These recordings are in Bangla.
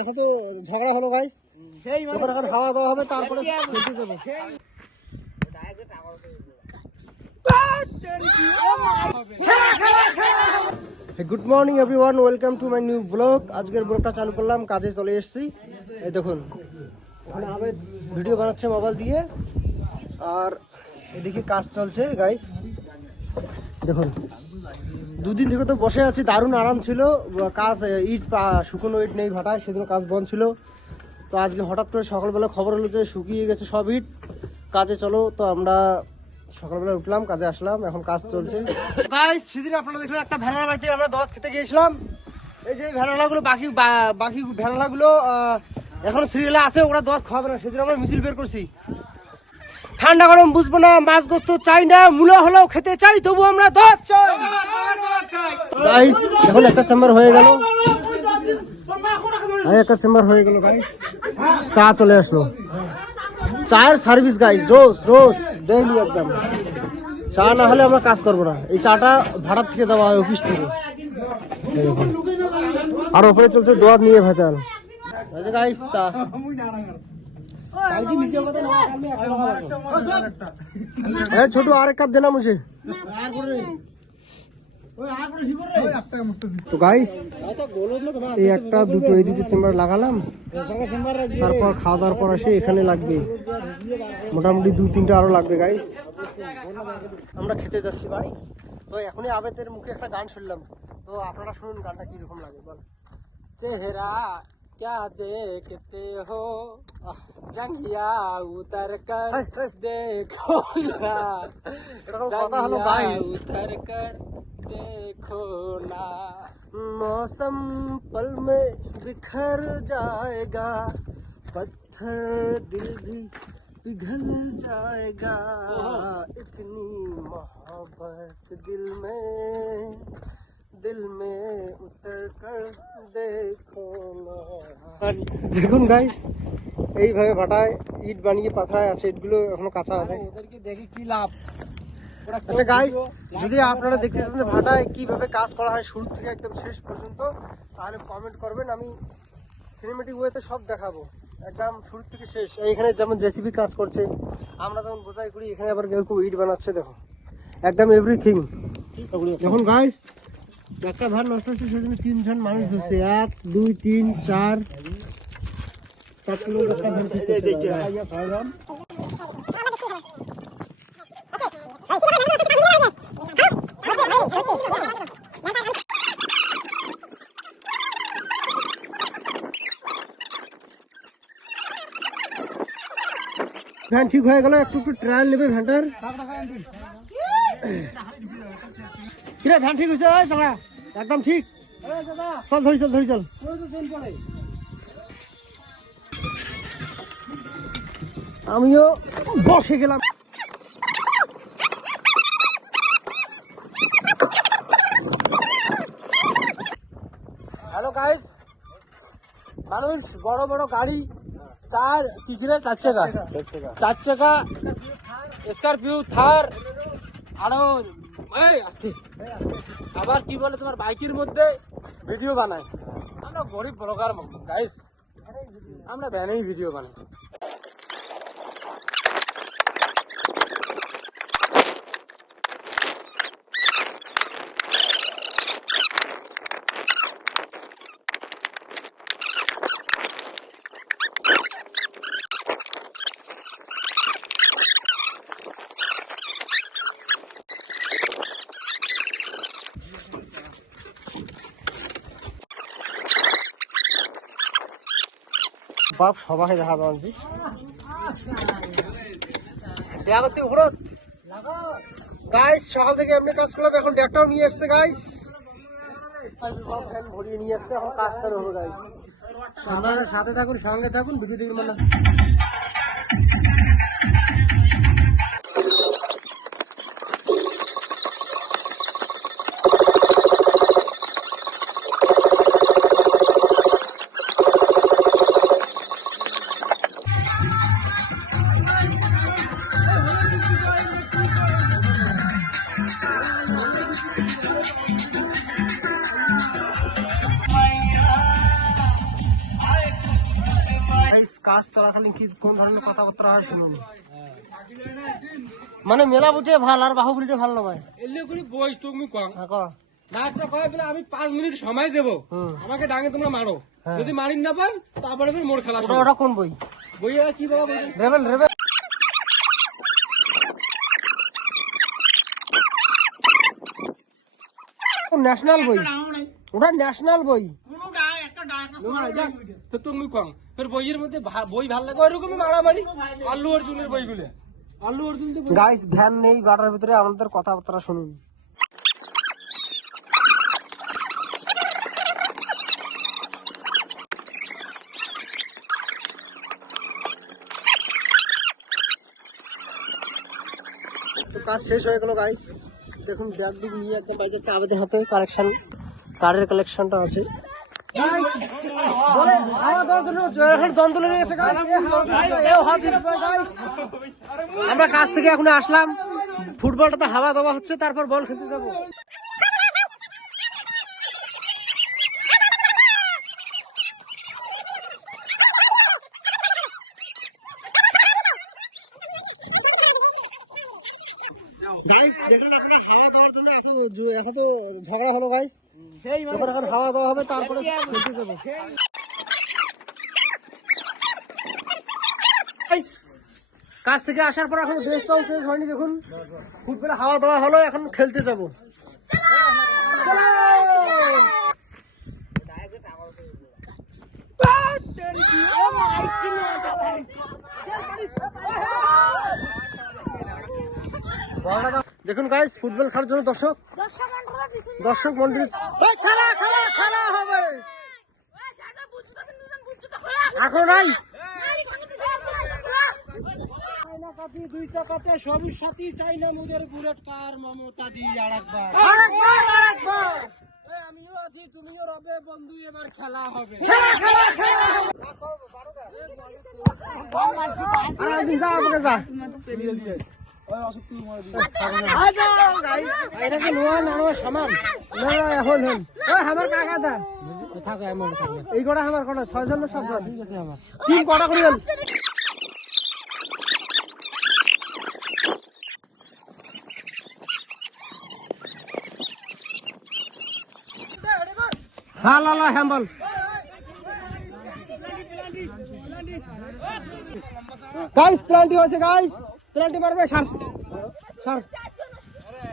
এখন তো ঝগড়া হলো গাইস, এখন খাওয়া দাওয়া হবে, তারপরে খেলতে যাবো। Good morning everyone, welcome to my new blog. আজকের ব্লগটা চালু করলাম, কাজে চলে এসেছি। এই দেখুন ওখানে আবেদ ভিডিও বানাচ্ছে মোবাইল দিয়ে, আর এদিকে কাজ চলছে গাইস। দেখুন দুদিন থেকে তো বসে আছি, দারুণ আরাম ছিল। কাজ ইট শুকনো ইট নেই ভাটায়, সেজন্য কাজ বন্ধ ছিল। তো আজকে হঠাৎ করে সকালবেলা খবর হলো যে শুকিয়ে গেছে সব ইট, কাজে চলো। তো আমরা সকালবেলা উঠলাম, কাজে আসলাম, এখন কাজ চলছে গাইস। সেদিন আপনারা দেখলেন একটা ভ্যানালা বাড়িতে আমরা দাওয়াত খেতে গিয়েছিলাম। এই যে ভ্যানালাগুলো বাকি ভ্যানালাগুলো এখন সিরিয়ালে আছে, ওরা দাওয়াত খাওয়াবে না, সেদিন আমরা মিছিল বের করছি। ঠান্ডা গরম বুঝবো না, মাছ গোস্ত চাই না, মূলা হলেও খেতে চাই, তবু আমরা দাওয়াত চাই গাইস। এখন একটা চেম্বার হয়ে গেল, একটা চেম্বার হয়ে গেল গাইস। চা চলে আসলো, চায়ের সার্ভিস গাইস, রোজ রোজ ডেইলি একদম। চা না হলে আমরা কাজ করবো না। এই চাটা ভাড়ার থেকে দেওয়া হয়, অফিস থেকে। আর ওপরে চলছে দোয়াত নিয়ে ভেজাল গাইস। চা ছোট আর এক কাপ দিলাম মুঝে। তো গাইস এই একটা দুটো এই দুটো চেম্বার লাগালাম, তারপর খাওয়া দাওয়ার পর আসে এখানে লাগবে মোটামুটি 2-3টা আরো লাগবে গাইস। আমরা খেতে যাচ্ছি বাড়ি। তো এখনই আবেদের মুখে একটা গান শুনলাম, তো আপনারা শুনুন গানটা কিরকম লাগে বল। চেহারা क्या देखते हो जंगिया उतर कर देखो ना, जंगिया उतर कर देखो ना, मौसम पल में बिखर जाएगा, पत्थर दिल भी पिघल जाएगा, इतनी मोहब्बत दिल में उतर कर देखो ना। দেখুন গাইস এইভাবে ভাটায় ইট বানিয়ে পাথরায় আছে, ইটগুলো এখনো কাঁচা আছে। ওদেরকে দেখি কি লাভ। আচ্ছা গাইস, যদি আপনারা দেখতে চান যে ভাটায় কিভাবে কাজ করা হয় শুরু থেকে একদম শেষ পর্যন্ত, তাহলে কমেন্ট করবেন, আমি সিনেমেটিক ওয়েতে সব দেখাবো একদম শুরু থেকে শেষ। এইখানে যেমন জেসিবি কাজ করছে, আমরা যেমন বোঝাই করি, এখানে আবার কেউ ইট বানাচ্ছে। দেখো একদম এভরিথিং। যখন গাইস একটা ভাত নষ্ট হচ্ছে, সেজন্য 3 জন মানুষ ঢুকছে, 1 2 3 4 লোক একটা ভাত ভ্যান ঠিক হয়ে গেল। একটু ট্রায়াল নেবে ভ্যানটার। কিরে ভ্যান ঠিক হয়েছে? একদম ঠিক, চল ধরি চল। আমিও বসে গেলাম। হ্যালো গাইস, মানুষ বড় বড় গাড়ি, 4 চাকা স্করপিও, থার, আরো আবার কি বলে তোমার বাইকের মধ্যে ভিডিও বানায়। আমরা গরিব ব্লগার গাইস, আমরা ভ্যানেই ভিডিও বানাই। বাপ সবাই দেখা যাচ্ছি গাইস। সকাল থেকে এমনি কাজ করলাম, এখন ডেকটাও নিয়ে এসছে গাইস, ভরিয়ে নিয়ে এসছে, এখন কাজ চালু হলো গাইস। সাথে থাকুন, সঙ্গে থাকুন, ভিডিও দেখুন। মানে কাজ চলাকালীন কি কোন ধরনের কথাবার্তা হয় শুনুন। মানে মেলা বুটে ভাল আর বাহুবলিটা ভাল নয়। এলে করে বই তুমি কম হ্যাঁ ক নাচটা কয় বলে আমি 5 মিনিট সময় দেবো, আমাকে ডাঙে তোমরা মারো, যদি মারি না পান তারপরে ফের মোর খেলা। ওটা কোন বই? বই কি বাবা বই? Rebel rebel. ন্যাশনাল বই, ওটা ন্যাশনাল বই। তো তুমি কম ফের বইয়ের মধ্যে বই ভাল লাগে ওইরকমই মারামারি। আল্লু অর্জুনের বইগুলো, আল্লু অর্জুন তো গাইস ধ্যান নেই বাটার ভিতরে, আমাদের কথাবার্তা শুনুন। তো কাজ শেষ হয়ে গেল গাইস, দেখুন ব্যাগ বিগ নিয়ে একদম বাইক আছে আমাদের হাতে। কালেকশন, কারের কালেকশনটা আছে। বলে হাওয়া দেওয়ার জন্য এখন দ্বন্দ্ব লেগে গেছে guys। আমরা কাজ থেকে এখন আসলাম, ফুটবলটাতে হাওয়া দেওয়া হচ্ছে, তারপর বল খেলতে যাবো। এখন তো ঝগড়া হলো গাইস, এখন হাওয়া দেওয়া হবে, তারপরে খেলতে যাবো। কাজ থেকে আসার পর এখন ড্রেসটাও চেঞ্জ হয়নি, দেখুন ফুটবলে হাওয়া দেওয়া হলো, এখন খেলতে যাব। দেখুন গাইস ফুটবল খেলার জন্য দর্শক মন্ডলী খেলা খেলা খেলা হবে এখন নাই। দুই টাকাতে সবুজ সাথী চাই না মুদের বুলেট কার মমতা দি আরেকবার। আমিও আছি তুমিও রবে বন্ধু, এবার খেলা হবে। এই কটা আমার কটা 6 জন না 7 জন? ঠিক আছে আমার টিম কটা করে গেল? হ্যাঁ লালা হ্যাম্বল গাইস, প্লান্টি হয়েছে গাইস, প্লান্টি মারবে। সার সার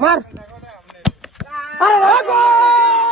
মার, আরে গোল!